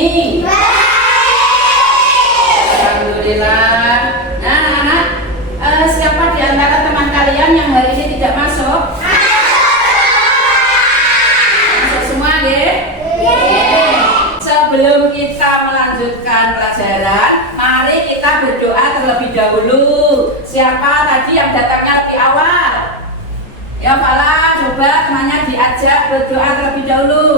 ini? Alhamdulillah. Nah, anak-anak, siapa di antara teman kalian yang hari ini tidak masuk? Masuk semua, deh? Sebelum kita melanjutkan pelajaran, mari kita berdoa terlebih dahulu. Siapa tadi yang datangnya lebih awal? Ya, Fala, coba temannya diajak berdoa terlebih dahulu.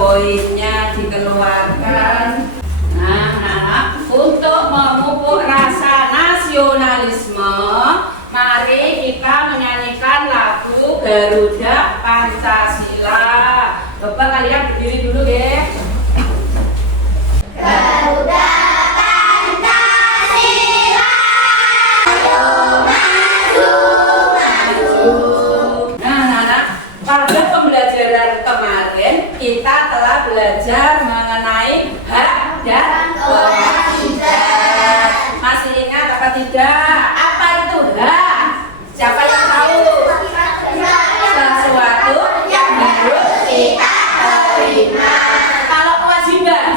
Poinnya dikeluarkan. Nah, anak-anak, untuk memupuk rasa nasionalisme, mari kita menyanyikan lagu Garuda Pancasila. Coba kalian berdiri dulu, ya. Garuda Pancasila, ayo maju, maju. Nah, anak-anak, pada pembelajaran kemarin kita telah belajar mengenai hak dan kewajiban. Masih ingat apa tidak? Apa itu hak? Siapa yang tahu? Sesuatu yang harus kita terima. Kalau kewajiban?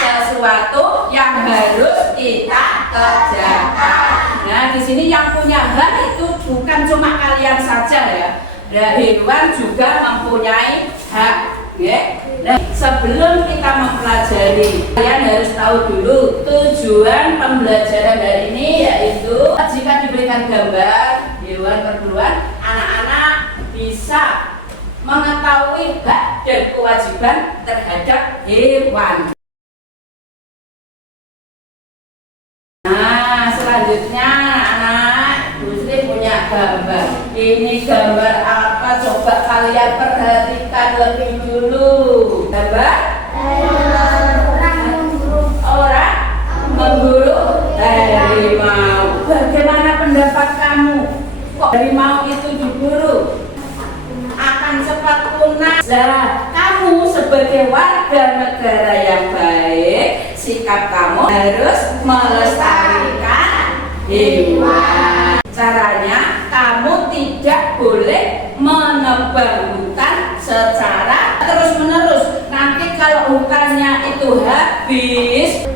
Sesuatu yang harus kita kerjakan. Nah, di sini yang punya hak itu bukan cuma kalian saja, ya. Nah, hewan juga mempunyai hak, ya. Nah, sebelum kita mempelajari, kalian harus tahu dulu tujuan pembelajaran hari ini, yaitu jika diberikan gambar hewan perburuan, anak-anak bisa mengetahui hak dan kewajiban terhadap hewan. Nah, selanjutnya anak-anak, Bu Sri punya gambar. Ini gambar apa? Coba kalian perhatikan lebih dulu. Gambar? Orang memburu harimau. Bagaimana pendapat kamu? Kok harimau itu diburu? Akan cepat punah. Nah, kamu sebagai warga negara yang baik, sikap kamu harus melestarikan hewan. Caranya, kamu tidak boleh menebang hutan secara terus-menerus. Nanti kalau hutannya itu habis,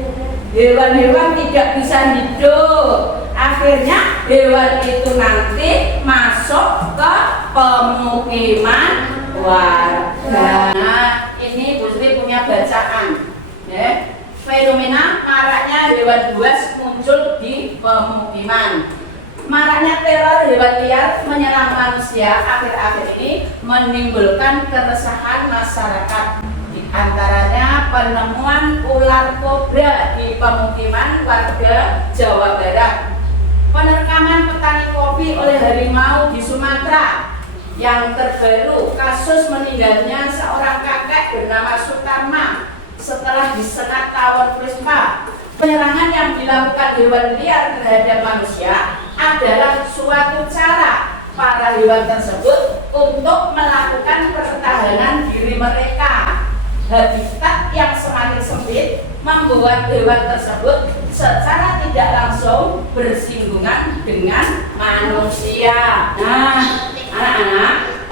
hewan-hewan tidak bisa hidup. Akhirnya hewan itu nanti masuk ke pemukiman warga. Nah, ini Bu Sri punya bacaan, ya. Fenomena maraknya hewan buas muncul di pemukiman. Maraknya teror hewan liar menyerang manusia akhir-akhir ini menimbulkan keresahan masyarakat. Di antaranya penemuan ular kobra di pemukiman warga Jawa Barat. Penerkaman petani kopi oleh harimau di Sumatera. Yang terbaru, kasus meninggalnya seorang kakek bernama Sutarma setelah disengat tawon Vespa. Penyerangan yang dilakukan hewan liar terhadap manusia adalah suatu cara para hewan tersebut untuk melakukan pertahanan diri mereka. Habitat yang semakin sempit membuat hewan tersebut secara tidak langsung bersinggungan dengan manusia. Nah, anak-anak,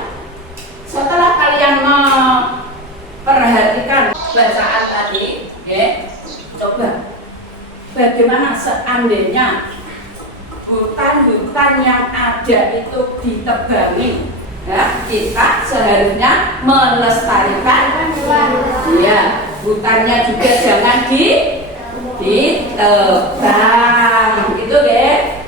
setelah kalian memperhatikan bacaan tadi, ya, coba bagaimana seandainya hutan-hutan yang ada itu ditebangi, ya, kita seharusnya melestarikan, ya, hutannya juga jangan ditebang, gitu, ya.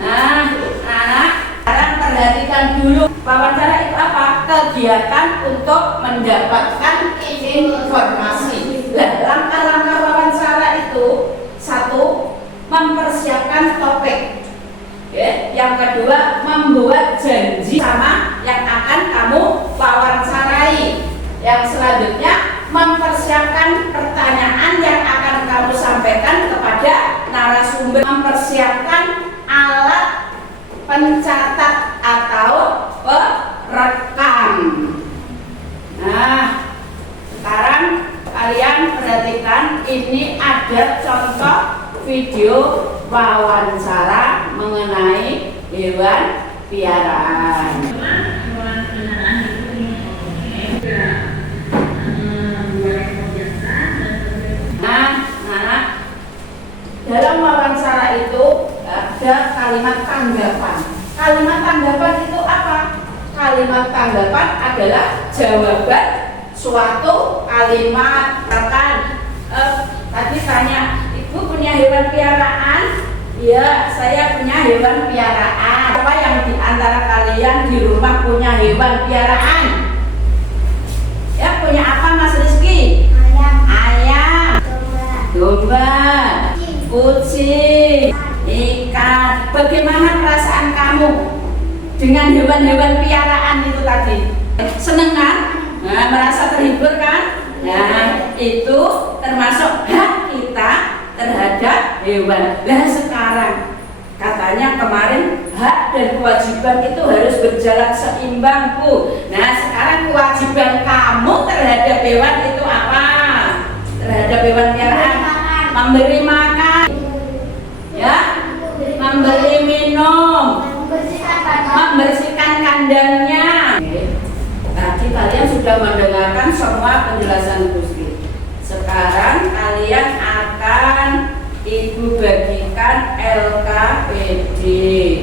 Nah, anak, sekarang perhatikan dulu, wawancara itu apa? Kegiatan untuk mendapatkan informasi. Nah, langkah-langkah wawancara itu, satu, mempersiapkan topik. Ya, yang kedua, membuat janji sama yang akan kamu wawancarai. Yang selanjutnya, mempersiapkan pertanyaan yang akan kamu sampaikan kepada narasumber. Mempersiapkan alat pencatat atau perekam. hewan piaraan. Nah, dalam wawancara itu ada kalimat tanggapan. Kalimat tanggapan itu apa? Kalimat tanggapan adalah jawaban suatu kalimat. Tadi tanya, Ibu punya hewan piaraan? Ya, saya punya hewan piaraan. Apa yang di antara kalian di rumah punya hewan piaraan? Ya, punya apa Mas Rizky? Ayam, domba, kucing, ikan. Bagaimana perasaan kamu dengan hewan-hewan piaraan itu tadi? Seneng kan? Nah, merasa terhibur kan? Nah, itu termasuk hak kita terhadap hewan. Nah, sekarang katanya kemarin hak dan kewajiban itu harus berjalan seimbang, Bu. Nah, sekarang kewajiban kamu terhadap hewan itu apa? Terhadap hewan piaraan, memberi makan, ya, memberi minum, membersihkan kandangnya. Tadi kalian sudah mendengarkan semua penjelasan Gusti. Sekarang kalian akan Ibu bagikan LKPD.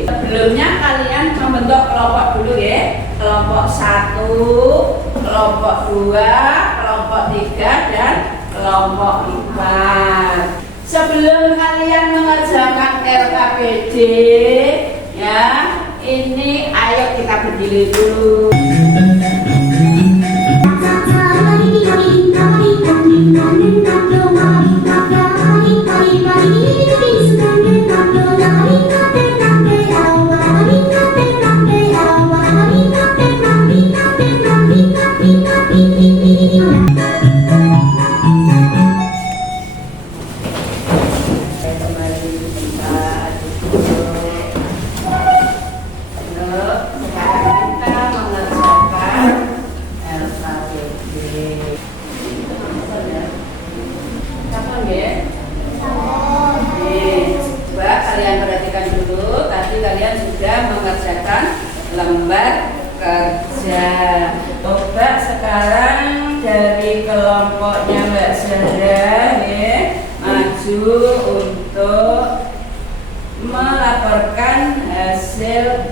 Sebelumnya kalian membentuk kelompok dulu ya. Kelompok 1, kelompok 2, kelompok 3, dan kelompok 4. Sebelum kalian mengerjakan LKPD, ya, ini ayo kita berdiri dulu. Lembar kerja. Coba sekarang dari kelompoknya Mbak Zahra ya, maju untuk melaporkan hasil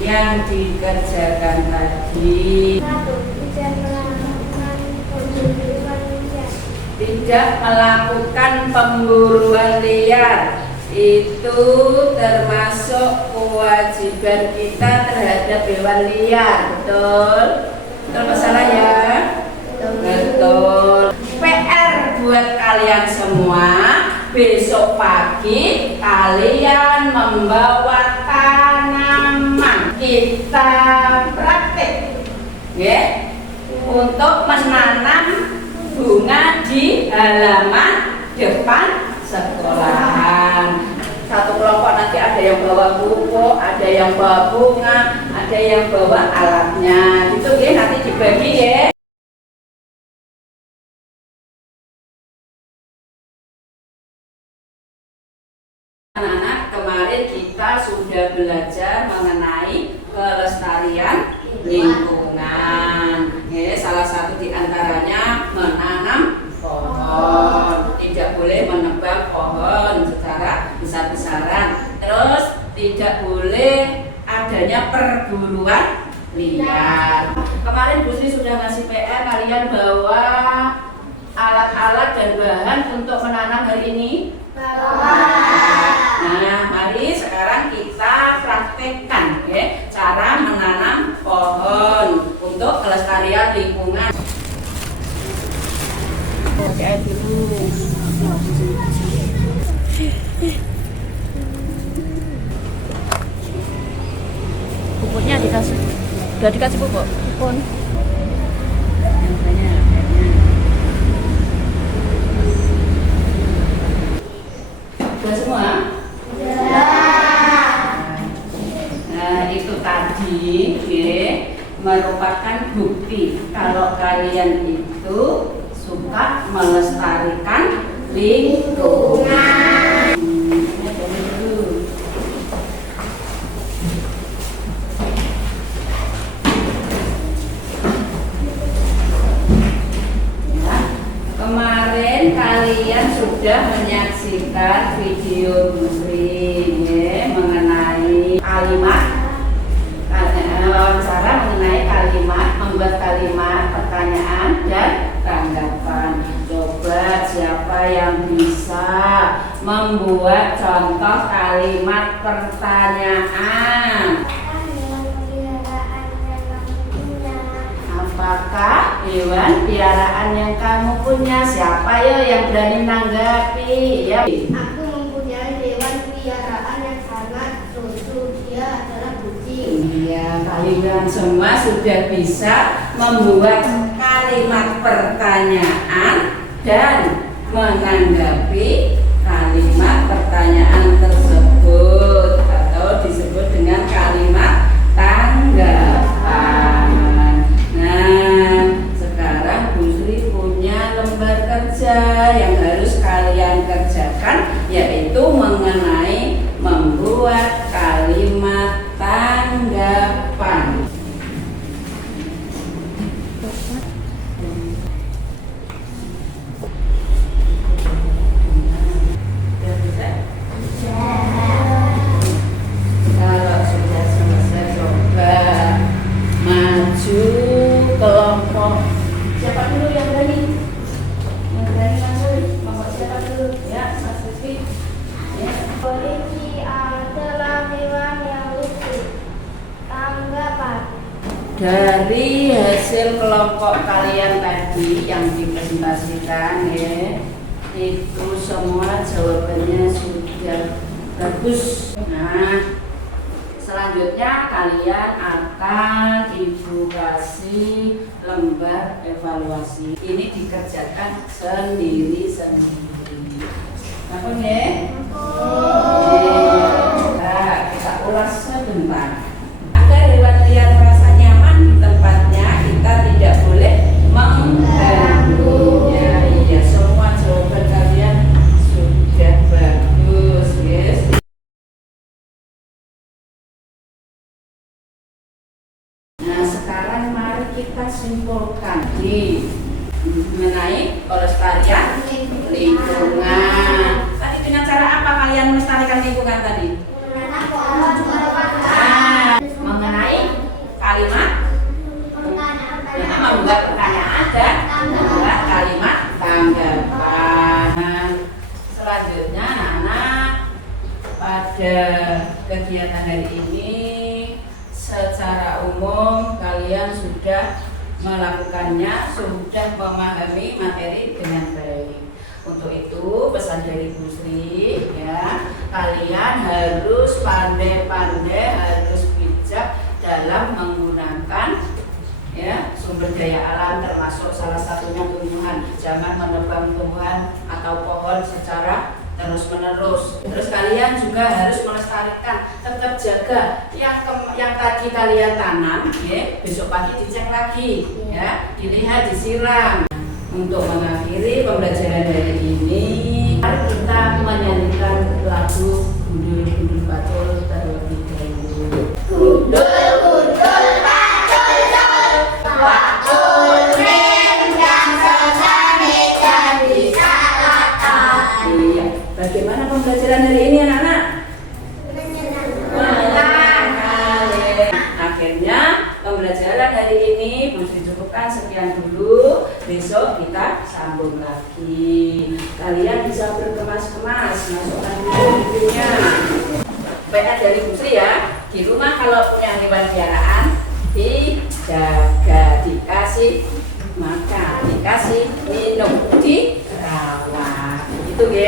yang dikerjakan tadi. Tidak melakukan pemburuan liar. Itu termasuk kewajiban kita terhadap hewan liar, betul? Betul masalah ya? Betul. PR buat kalian semua, besok pagi kalian membawa tanaman. Kita praktik ya, untuk menanam bunga di halaman depan sekolahan. Satu kelompok nanti ada yang bawa buku, ada yang bawa bunga, ada yang bawa alatnya. Gitu ya, nanti dibagi ya. Anak-anak, kemarin kita sudah belajar mengenai kelestarian lingkungan. Ya, salah satu di antaranya menanam pohon. Tidak boleh menebang pohon secara besar-besaran. Terus tidak boleh adanya perburuan liar. Kemarin Bu Sri sudah ngasih PR, kalian bawa alat-alat dan bahan untuk menanam hari ini. Nah, mari sekarang kita praktekkan ya, cara menanam pohon untuk kelestarian lingkungan. Pakai air dulu. Pupuknya dikasih, udah dikasih pupuk? Pupuk. Yang banyak airnya. Sudah semua? Nah, itu tadi ya, merupakan bukti kalau kalian itu suka melestarikan lingkungan. sudah menyaksikan video Busri mengenai kalimat wawancara mengenai kalimat, membuat kalimat pertanyaan dan tanggapan. Coba siapa yang bisa membuat contoh kalimat pertanyaan? Apakah hewan piaraan yang kamu punya? Siapa ya yang berani menanggapi? Ya. Aku mempunyai hewan piaraan yang sangat lucu. Dia adalah kucing. Iya, kalian semua sudah bisa membuat kalimat pertanyaan dan menanggapi kalimat pertanyaan tersebut atau disebut dengan kalimat tanggapan. Nah, sekarang Bu Sri punya lembar kerja yang harus kalian kerjakan, yaitu mengenai membuat kalimat tanggapan. Sudah bisa? Kalau sudah selesai, coba maju kelompok. Siapa dulu yang berani? Yang berani Mas Suri? Kelompok siapa dulu? Ya, Mas Rizky. Ya. Kelinci adalah hewan yang lucu. Tanggapan. Dari hasil kelompok kalian tadi yang dipresentasikan ya, itu semua jawabannya sudah bagus. Nah, selanjutnya kalian akan Ibu kasih lembar evaluasi. Ini dikerjakan sendiri-sendiri. Apa ya? Nah, kita ulas sebentar. Agar hewan liar merasa nyaman di tempatnya, kita tidak boleh mengganggunya. Iya, semua jawaban kalian sudah bagus, yes. Nah, sekarang mari kita simpulkan mengenai pelestarian lingkungan. Tadi dengan cara apa kalian melestarikan lingkungan tadi? Mengenai kalimat membuat pertanyaan dan membuat kalimat tanggapan. Selanjutnya anak-anak, pada kegiatan hari ini secara umum kalian sudah melakukannya, sudah memahami materi dengan baik. Untuk itu pesan dari Bu Sri ya, kalian harus pandai-pandai, harus bijak dalam menggunakan ya sumber daya alam, termasuk salah satunya tumbuhan. Jangan menebang tumbuhan atau pohon secara terus-menerus. Terus kalian juga harus melestarikan, tetap jaga yang tadi kalian tanam ya, besok pagi dicek lagi ya, dilihat, disiram. Untuk mengakhiri pembelajaran hari ini, mari kita menyanyikan lagu Gundul-Gundul Pacul terlebih dahulu. Gundul-gundul pacul, pacul renggang sesame jadi kalatan. Iya, bagaimana pembelajaran hari ini anak-anak? Akhirnya pembelajaran hari ini cukupkan sekian dulu. Besok kita sambung lagi. Kalian bisa berkemas-kemas, masukkan bukunya. PR dari Bu Sri ya, di rumah kalau punya hewan piaraan, dijaga, dikasih makan, dikasih minum, dirawat. Itu ya.